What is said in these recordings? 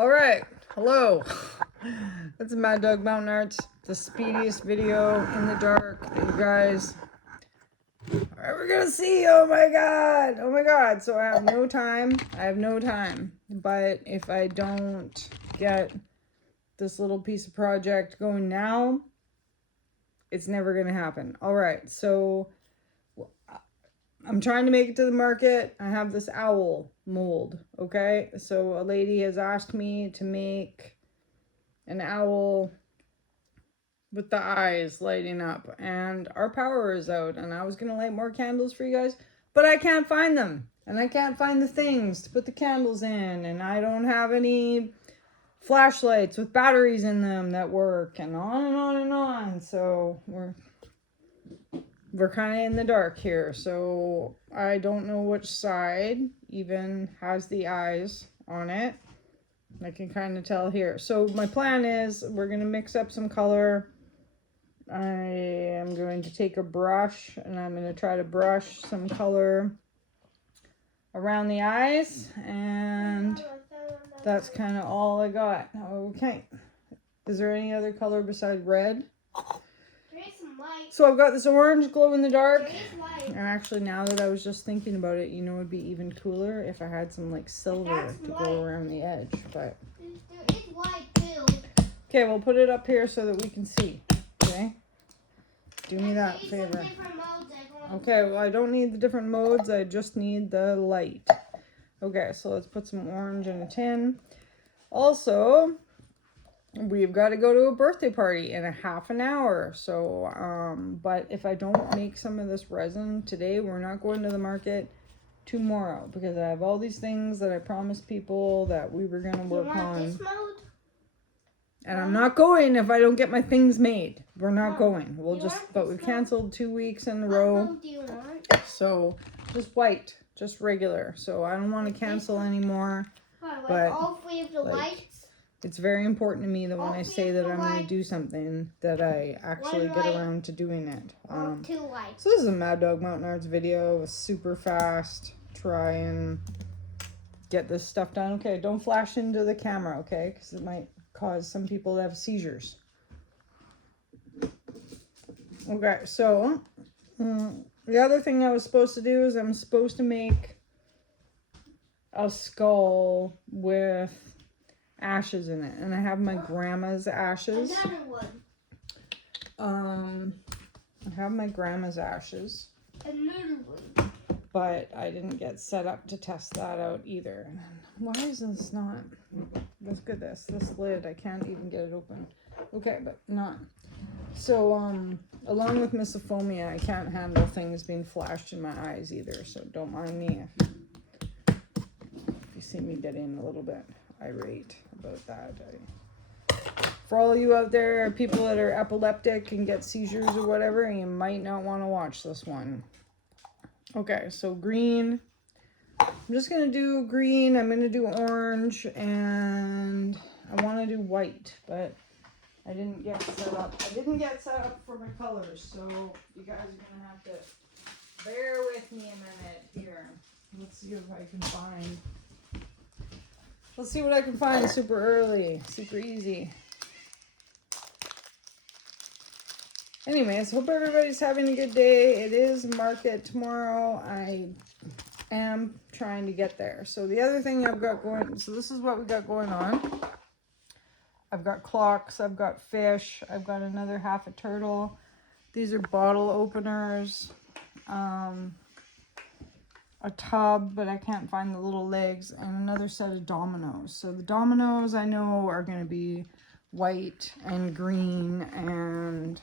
All right, hello. That's Mad Dog Mountain Arts, the speediest video in the dark that you guys are ever gonna see. Oh my god. So I have no time. But if I don't get this little piece of project going now, it's never gonna happen. All right, so I'm trying to make it to the market. I have this owl mold, okay? So a lady has asked me to make an owl with the eyes lighting up, and our power is out, and I was gonna light more candles for you guys, but I can't find them, and I can't find the things to put the candles in, and I don't have any flashlights with batteries in them that work, and on and on and on. So we're kind of in the dark here, so I don't know which side even has the eyes on it. I can kind of tell here. So my plan is we're going to mix up some color. I am going to take a brush and I'm going to try to brush some color around the eyes, and that's kind of all I got. Okay. Is there any other color besides red? So I've got this orange glow in the dark, and actually now that I was just thinking about it, you know, it'd be even cooler if I had some like silver to go around the edge. But there is white too. Okay, we'll put it up here so that we can see. Okay, do me that favor. Okay, well, I don't need the different modes, I just need the light. Okay, so let's put some orange in a tin. Also, we've got to go to a birthday party in a half an hour. So, but if I don't make some of this resin today, we're not going to the market tomorrow because I have all these things that I promised people that we were going to work on. This mode? And I'm not going if I don't get my things made. We're not going. But we've canceled 2 weeks in a row. What mode do you want? So, just white, just regular. So I don't want to cancel anymore. But all three of the lights? It's very important to me that when I say that I'm going to do something, that I actually get around to doing it. Two lights. So this is a Mad Dog Mountain Arts video. Super fast. Try and get this stuff done. Okay, don't flash into the camera, okay? Because it might cause some people to have seizures. Okay, so the other thing I was supposed to do is I'm supposed to make a skull with ashes in it, and I have my grandma's ashes. Another one. I have my grandma's ashes. Another one. But I didn't get set up to test that out either. Why is this not? Look at this lid. I can't even get it open. Okay, but not. So along with misophonia, I can't handle things being flashed in my eyes either. So don't mind me if you see me getting a little bit irate about that. For all you out there, people that are epileptic and get seizures or whatever, you might not want to watch this one. Okay, so green. I'm just going to do green. I'm going to do orange, and I want to do white, but I didn't get set up. I didn't get set up for my colors, so you guys are going to have to bear with me a minute here. Let's see if I can find. Let's see what I can find super early, super easy. Anyways, hope everybody's having a good day. It is market tomorrow. I am trying to get there. So the other thing I've got going, so this is what we got going on. I've got clocks, I've got fish, I've got another half a turtle. These are bottle openers. A tub, but I can't find the little legs, and another set of dominoes. So the dominoes I know are going to be white and green and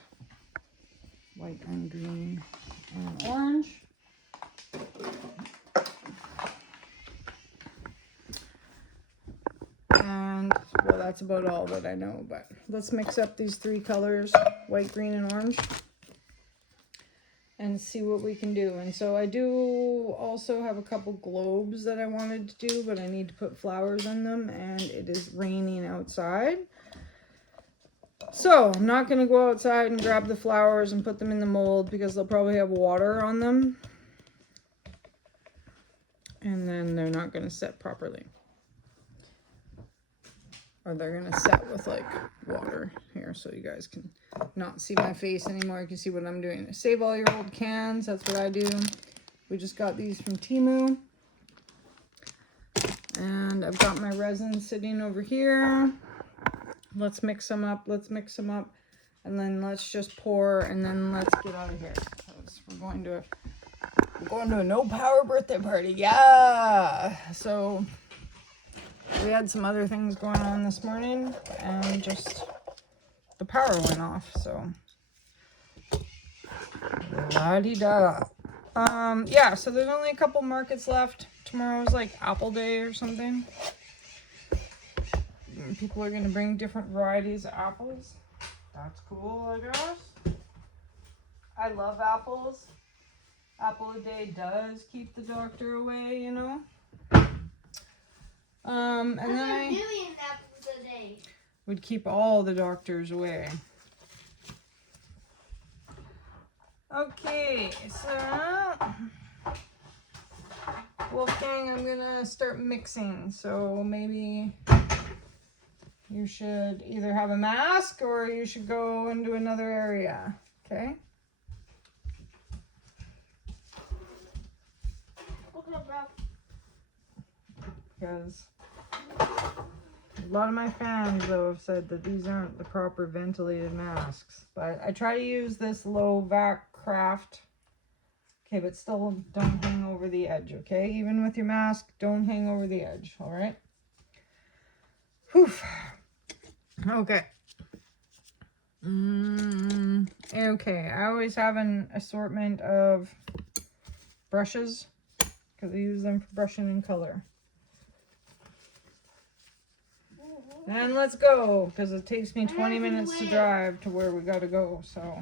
orange. And well, that's about all that I know, but let's mix up these three colors, white, green, and orange, and see what we can do. And so I do also have a couple globes that I wanted to do, but I need to put flowers in them, and it is raining outside. So I'm not going to go outside and grab the flowers and put them in the mold because they'll probably have water on them. And then they're not going to set properly. or they're gonna set with like water here so you guys can not see my face anymore. You can see what I'm doing. Save all your old cans. That's what I do. We just got these from Temu. And I've got my resin sitting over here. Let's mix them up. Let's mix them up. And then let's just pour, and then let's get out of here. Because we're going to a no power birthday party. Yeah. So we had some other things going on this morning, and just the power went off. So la-di-da. Yeah, so there's only a couple markets left. Tomorrow's like Apple Day or something. And people are gonna bring different varieties of apples. That's cool, I guess. I love apples. Apple a day does keep the doctor away, you know. And then I million apples a day would keep all the doctors away. Okay, so Wolfgang, I'm gonna start mixing. So maybe you should either have a mask or you should go into another area. Okay. Okay, bro. Because a lot of my fans, though, have said that these aren't the proper ventilated masks. But I try to use this low vac craft. Okay, but still don't hang over the edge, okay? Even with your mask, don't hang over the edge, all right? Whew. Okay. Okay, I always have an assortment of brushes because I use them for brushing in color. And let's go, because it takes me 20 minutes to drive to where we gotta go, so.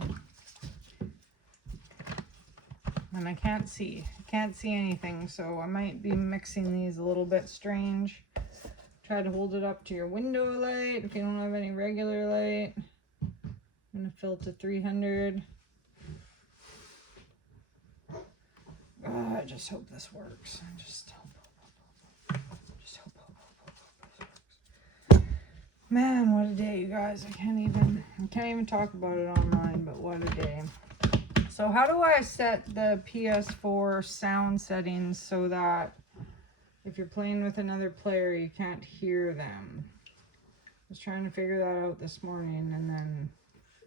And I can't see anything, so I might be mixing these a little bit strange. Try to hold it up to your window light if you don't have any regular light. I'm gonna fill to 300. Oh, I just hope this works. I just hope this works. Man, what a day, you guys. I can't even talk about it online, but what a day. So how do I set the PS4 sound settings so that if you're playing with another player, you can't hear them? I was trying to figure that out this morning, and then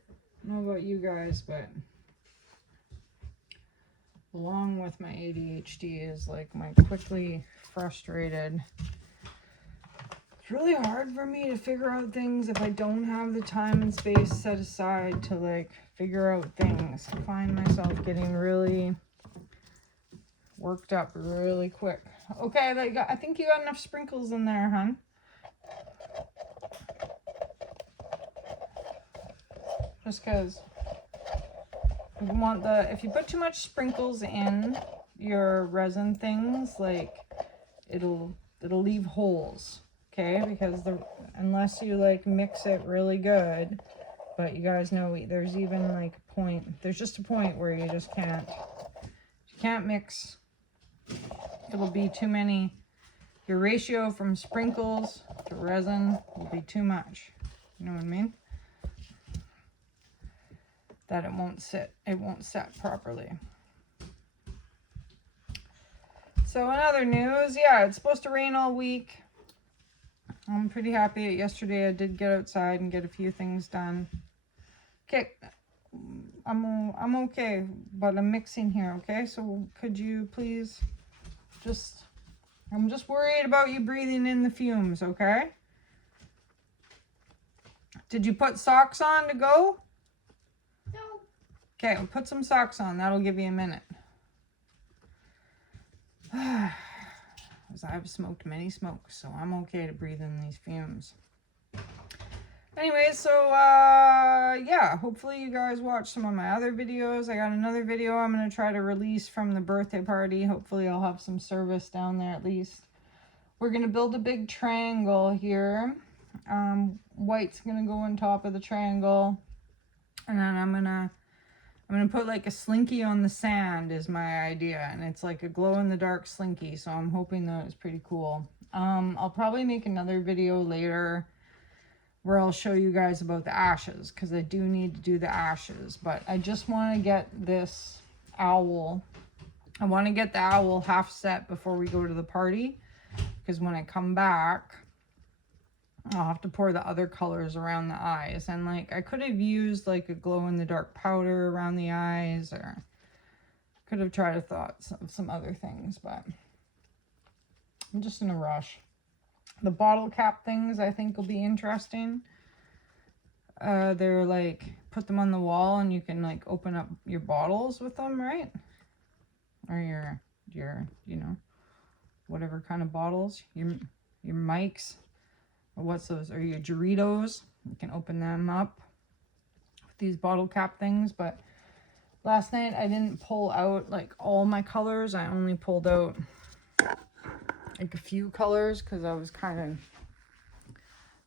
I don't know about you guys, but along with my ADHD is like my quickly frustrated. It's really hard for me to figure out things if I don't have the time and space set aside to like figure out things. I find myself getting really worked up really quick. Okay, I think you got enough sprinkles in there, hon. Just because you want if you put too much sprinkles in your resin things, like it'll leave holes. Okay, because unless you like mix it really good, but you guys know there's even like a point. There's just a point where you just can't. You can't mix. It'll be too many. Your ratio from sprinkles to resin will be too much. You know what I mean? That it won't sit. It won't set properly. So in other news, yeah, it's supposed to rain all week. I'm pretty happy. Yesterday I did get outside and get a few things done. Okay, I'm okay, but I'm mixing here, okay? So could you please I'm just worried about you breathing in the fumes, okay? Did you put socks on to go? No. Okay, we'll put some socks on. That'll give you a minute. I've smoked many smokes, so I'm okay to breathe in these fumes. Anyway, so yeah, hopefully you guys watched some of my other videos. I got another video I'm going to try to release from the birthday party. Hopefully I'll have some service down there at least. We're going to build a big triangle here. White's going to go on top of the triangle. And then I'm gonna put like a slinky on the sand is my idea, and it's like a glow-in-the-dark slinky, so I'm hoping that it's pretty cool. I'll probably make another video later where I'll show you guys about the ashes, because I do need to do the ashes. But I just want to get this owl. I want to get the owl half set before we go to the party, because when I come back, I'll have to pour the other colors around the eyes. And like, I could have used like a glow-in-the-dark powder around the eyes, or could have tried to thought some other things, but I'm just in a rush. The bottle cap things I think will be interesting. They're like, put them on the wall and you can like open up your bottles with them, right? Or your you know, whatever kind of bottles, your mics, or what's those, or your Doritos. You can open them up with these bottle cap things. But last night I didn't pull out like all my colors. I only pulled out like a few colors, because I was kind of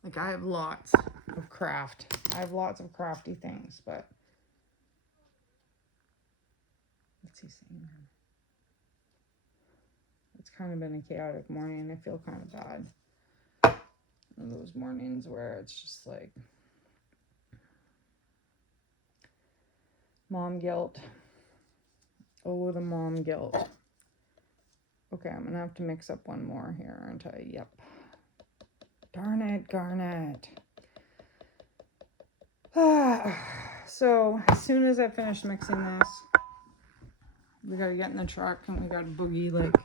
like, I have lots of craft. I have lots of crafty things, but what's he saying? It's kind of been a chaotic morning. I feel kind of bad. One of those mornings where it's just like mom guilt. Oh, the mom guilt. Okay, I'm gonna have to mix up one more here, aren't I? Yep. Darn it, Garnet. So as soon as I finish mixing this, we gotta get in the truck and we gotta boogie, like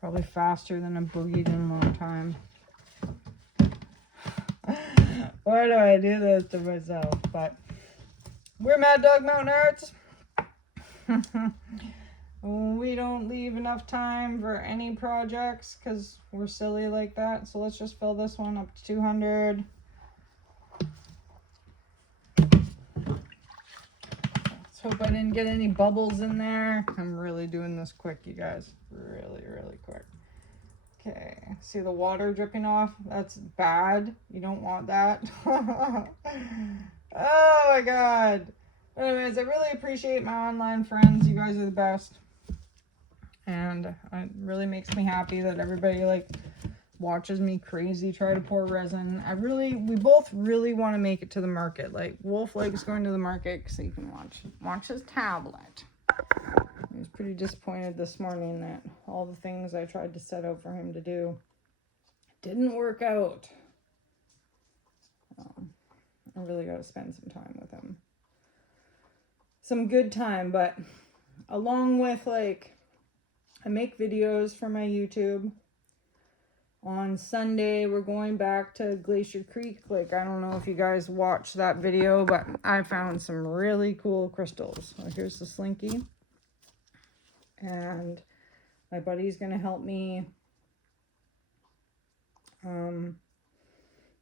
probably faster than I've boogied in a long time. Why do I do this to myself? But we're Mad Dog Mountain Arts. We don't leave enough time for any projects because we're silly like that. So let's just fill this one up to 200. Let's hope I didn't get any bubbles in there. I'm really doing this quick, you guys. Really, really quick. Okay, see the water dripping off? That's bad. You don't want that. Oh my god. Anyways, I really appreciate my online friends. You guys are the best. And it really makes me happy that everybody like watches me crazy try to pour resin. We both really want to make it to the market. Like Wolf likes going to the market so he can watch his tablet. He was pretty disappointed this morning that all the things I tried to set out for him to do didn't work out. I really got to spend some time with him. Some good time, but along with like, I make videos for my YouTube. On Sunday, we're going back to Glacier Creek. Like, I don't know if you guys watched that video, but I found some really cool crystals. So here's the Slinky. And my buddy's going to help me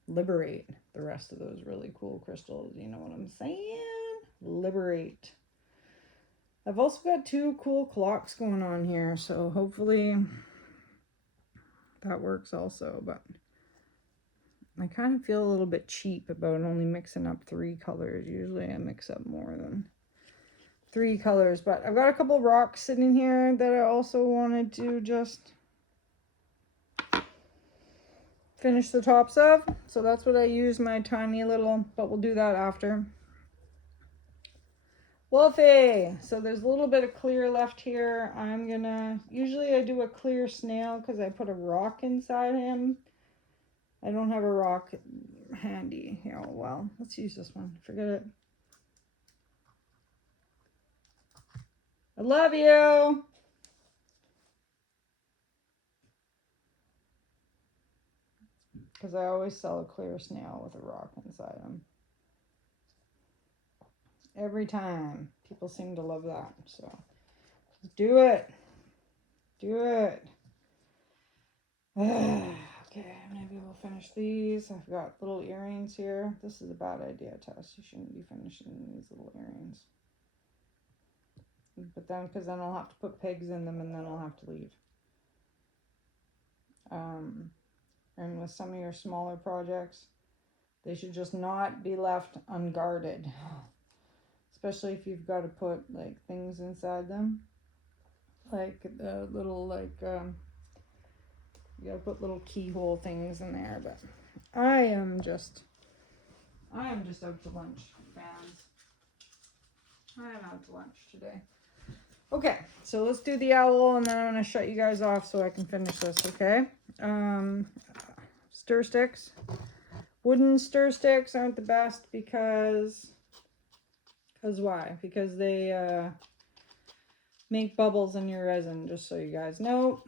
liberate the rest of those really cool crystals. You know what I'm saying? Liberate. I've also got 2 cool clocks going on here, so hopefully that works also. But I kind of feel a little bit cheap about only mixing up 3 colors. Usually I mix up more than 3 colors, but I've got a couple rocks sitting here that I also wanted to just finish the tops of. So that's what I use my tiny little, but we'll do that after. Wolfie! So there's a little bit of clear left here. Usually I do a clear snail because I put a rock inside him. I don't have a rock handy. Yeah, well, let's use this one. Forget it. I love you! Because I always sell a clear snail with a rock inside him. Every time. People seem to love that. So, do it. Do it. Okay, maybe we'll finish these. I've got little earrings here. This is a bad idea, Tess. You shouldn't be finishing these little earrings. But then, because then I'll have to put pegs in them and then I'll have to leave. And with some of your smaller projects, they should just not be left unguarded. Especially if you've got to put like things inside them. Like the little you gotta put little keyhole things in there. But I am just I am just out to lunch, fans. I am out to lunch today. Okay, so let's do the owl, and then I'm going to shut you guys off so I can finish this, okay? Stir sticks. Wooden stir sticks aren't the best because why? Because they make bubbles in your resin, just so you guys know.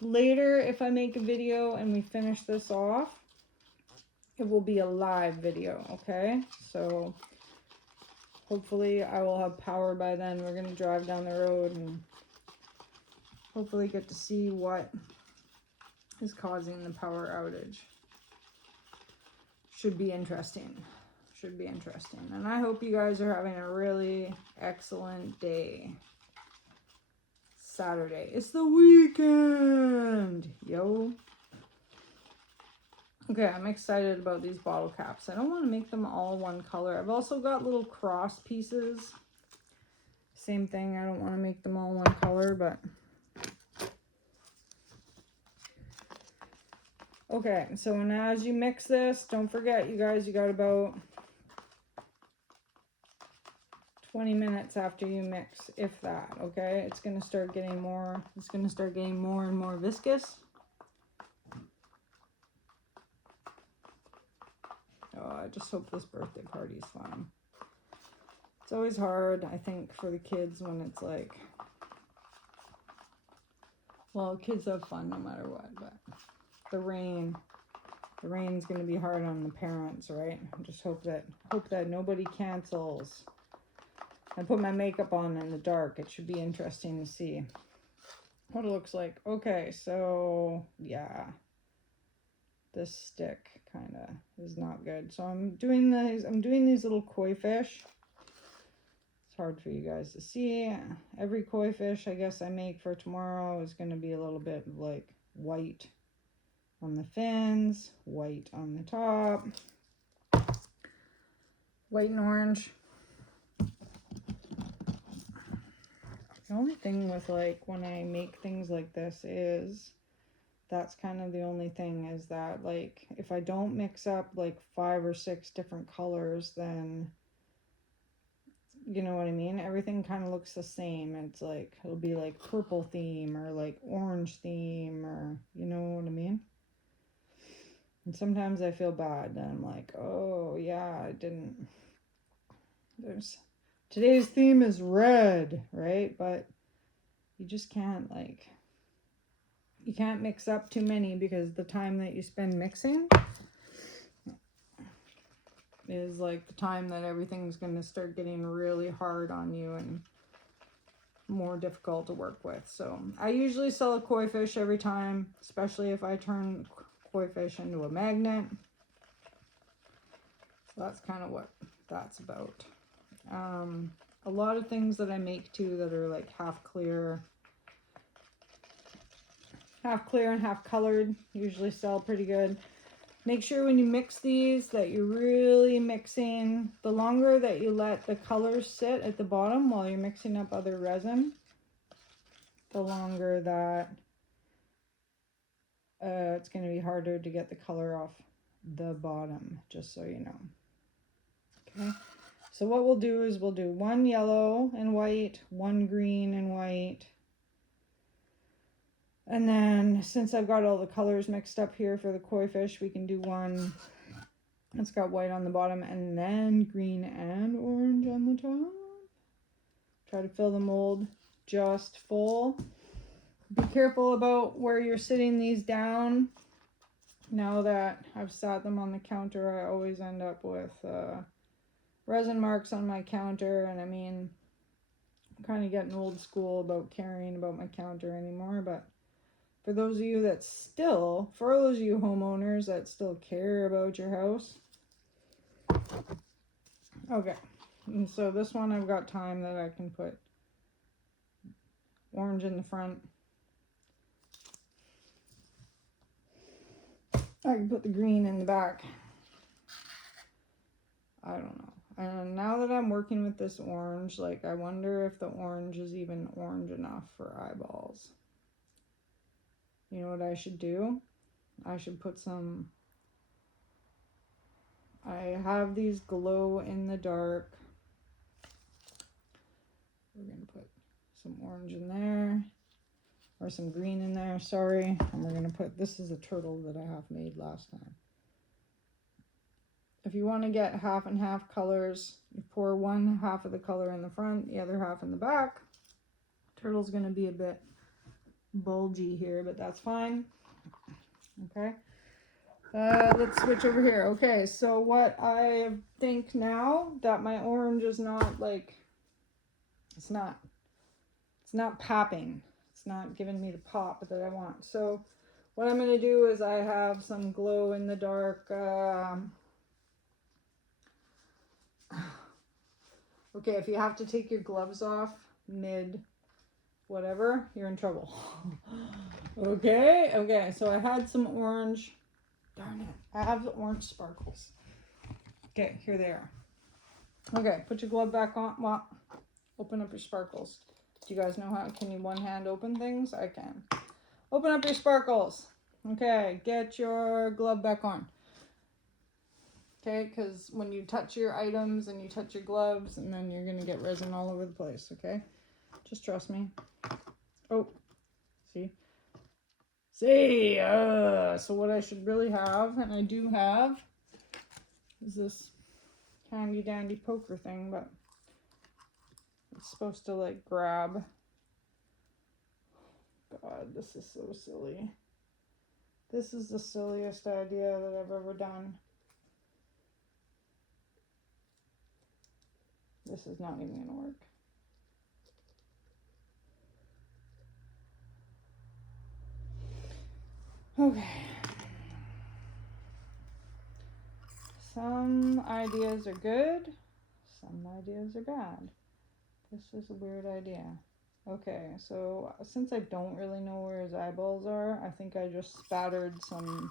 Later, if I make a video and we finish this off, it will be a live video, okay? So hopefully I will have power by then. We're gonna drive down the road and hopefully get to see what is causing the power outage. Should be interesting. Should be interesting. And I hope you guys are having a really excellent day. Saturday. It's the weekend. Yo. Okay, I'm excited about these bottle caps. I don't want to make them all one color. I've also got little cross pieces. Same thing. I don't want to make them all one color, but okay, so now as you mix this, don't forget, you guys, you got about 20 minutes after you mix, if that, okay? It's going to start getting more and more viscous. Oh, I just hope this birthday party is fun. It's always hard, I think, for the kids when it's like, well, kids have fun no matter what, but the rain's going to be hard on the parents, right? Just hope that nobody cancels. I put my makeup on in the dark. It should be interesting to see what it looks like. Okay, so yeah, this stick kind of is not good. So I'm doing these little koi fish. It's hard for you guys to see. Every koi fish I guess I make for tomorrow is going to be a little bit like white on the fins, white on the top, white and orange. The only thing with like when I make things like this is that's kind of the only thing is that like if I don't mix up like 5 or 6 different colors, then you know what I mean, everything kind of looks the same. It's like it'll be like purple theme or like orange theme, or you know what I mean. And sometimes I feel bad and I'm like, oh yeah, I didn't, today's theme is red, right? But you just can't you can't mix up too many, because the time that you spend mixing is like the time that everything's going to start getting really hard on you and more difficult to work with. So I usually sell a koi fish every time, especially if I turn koi fish into a magnet. So that's kind of what that's about. A lot of things that I make too that are like half clear and half colored usually sell pretty good. Make sure when you mix these that you're really mixing. The longer that you let the colors sit at the bottom while you're mixing up other resin, the longer that it's going to be harder to get the color off the bottom, just so you know. Okay, so what we'll do is we'll do one yellow and white, one green and white. And then since I've got all the colors mixed up here for the koi fish, we can do one that's got white on the bottom and then green and orange on the top. Try to fill the mold just full. Be careful about where you're sitting these down. Now that I've sat them on the counter, I always end up with resin marks on my counter. And I mean, I'm kind of getting old school about caring about my counter anymore, but for those of you homeowners that still care about your house. Okay, and so this one I've got time that I can put orange in the front. I can put the green in the back. I don't know. And now that I'm working with this orange, like I wonder if the orange is even orange enough for eyeballs. You know what I should do? I should put some I have these glow in the dark. We're going to put some orange in there, or some green in there, sorry. And we're going to put, this is a turtle that I have made last time. If you want to get half and half colors, you pour one half of the color in the front, the other half in the back. Turtle's going to be a bit bulgy here, but that's fine. Okay. Let's switch over here. Okay, so what I think now that my orange is not like, it's not popping. It's not giving me the pop that I want. So what I'm going to do is I have some glow in the dark. Okay, if you have to take your gloves off mid whatever, you're in trouble. Okay, so I had some orange. Darn it, I have the orange sparkles. Okay, here they are. Okay, put your glove back on. Well, open up your sparkles. Do you guys know how? Can you one hand open things? I can. Open up your sparkles. Okay, get your glove back on. Okay, because when you touch your items and you touch your gloves, and then you're going to get resin all over the place, okay? Just trust me. Oh, see? See, so what I should really have, and I do have, is this handy dandy poker thing, but it's supposed to like grab. God, this is so silly. This is the silliest idea that I've ever done. This is not even gonna work. Okay. Some ideas are good, some ideas are bad. This is a weird idea. Okay, so since I don't really know where his eyeballs are, I think I just spattered some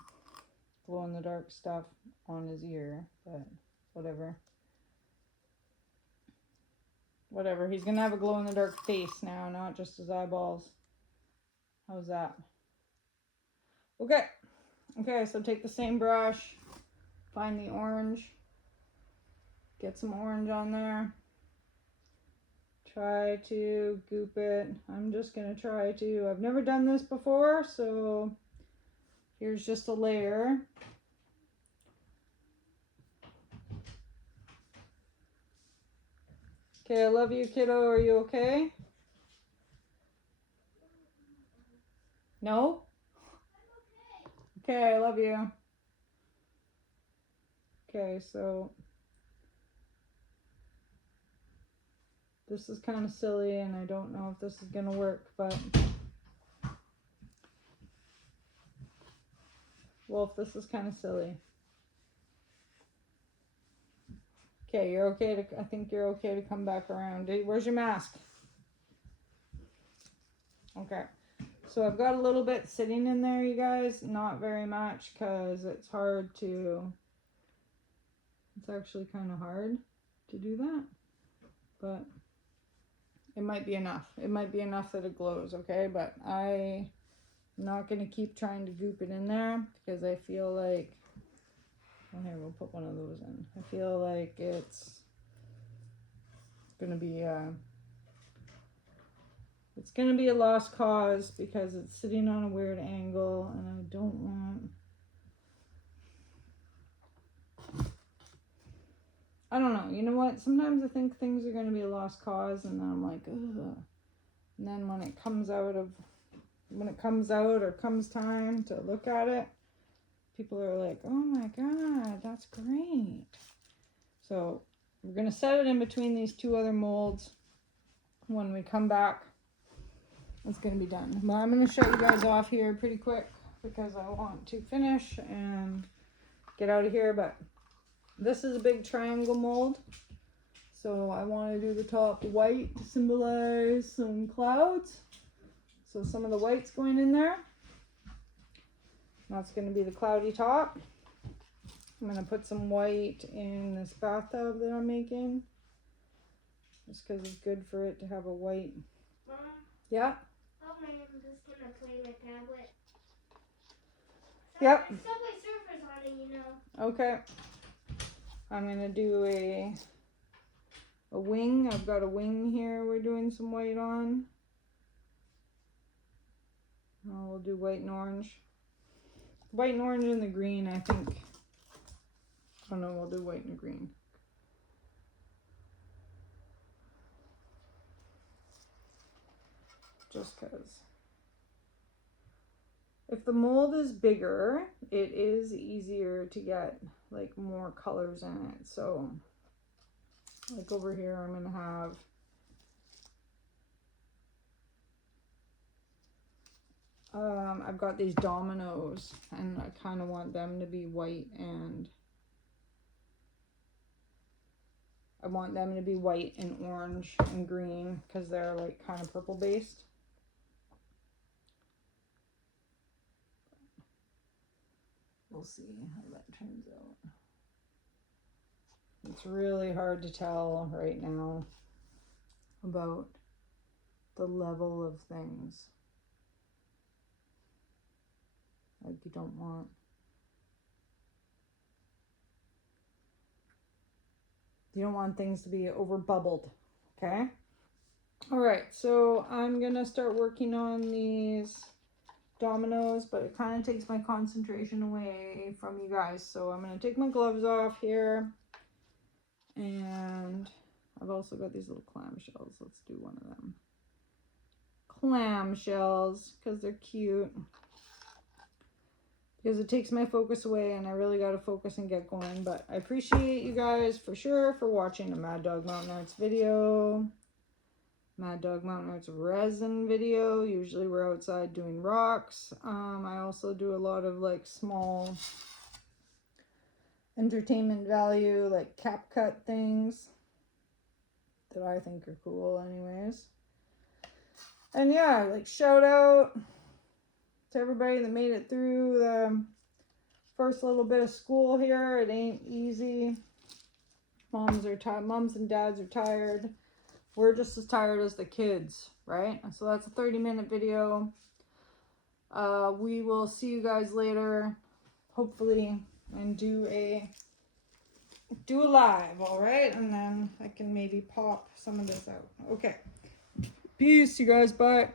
glow-in-the-dark stuff on his ear, but whatever. Whatever, he's gonna have a glow-in-the-dark face now, not just his eyeballs. How's that? Okay, so take the same brush, find the orange, get some orange on there, try to goop it. I'm just gonna try to, I've never done this before, so here's just a layer. Okay, I love you, kiddo. Are you okay? No? Okay, I love you. Okay, so this is kind of silly, and I don't know if this is gonna work, but Wolf, this is kind of silly. Okay, you're okay to, I think you're okay to come back around. Where's your mask? Okay, so I've got a little bit sitting in there, you guys. Not very much, because it's hard to, it's actually kind of hard to do that, but it might be enough. It might be enough that it glows, okay? But I'm not going to keep trying to goop it in there, because I feel like, oh, here, we'll put one of those in. I feel like it's going to be a lost cause, because it's sitting on a weird angle, and I don't want, I don't know. You know what? Sometimes I think things are going to be a lost cause, and then I'm like, ugh. And then when it comes out or comes time to look at it, people are like, oh my God, that's great. So we're going to set it in between these two other molds. When we come back, it's going to be done. But I'm going to shut you guys off here pretty quick, because I want to finish and get out of here. But this is a big triangle mold, so I want to do the top white to symbolize some clouds. So some of the white's going in there. That's going to be the cloudy top. I'm going to put some white in this bathtub that I'm making, just because it's good for it to have a white. Mom, Yeah? how am I just gonna play my tablet? Yep. Subway Surfers on it, you know. Okay. I'm going to do a wing. I've got a wing here we're doing some white on. We'll do white and orange. White and orange and the green, I think. Oh no, we'll do white and green. Just because. If the mold is bigger, it is easier to get like more colors in it. So like over here, I'm going to have I've got these dominoes and I kind of want them to be white, and I want them to be white and orange and green because they're like kind of purple based. We'll see how that turns out. It's really hard to tell right now about the level of things. Like you don't want things to be over bubbled, okay? All right, so I'm gonna start working on these dominoes, but it kind of takes my concentration away from you guys. So I'm gonna take my gloves off here, and I've also got these little clamshells. Let's do one of them. Clamshells, because they're cute. Because it takes my focus away, and I really got to focus and get going. But I appreciate you guys for sure for watching a Mad Dog Mountain Arts video. Mad Dog Mountain Arts resin video. Usually we're outside doing rocks. I also do a lot of like small entertainment value, like cap cut things that I think are cool anyways. And yeah, like shout out to everybody that made it through the first little bit of school here. It ain't easy. Moms are tired. Moms and dads are tired. We're just as tired as the kids, right? So that's a 30-minute video. We will see you guys later, hopefully, and do a live, all right? And then I can maybe pop some of this out. Okay. Peace, you guys. Bye.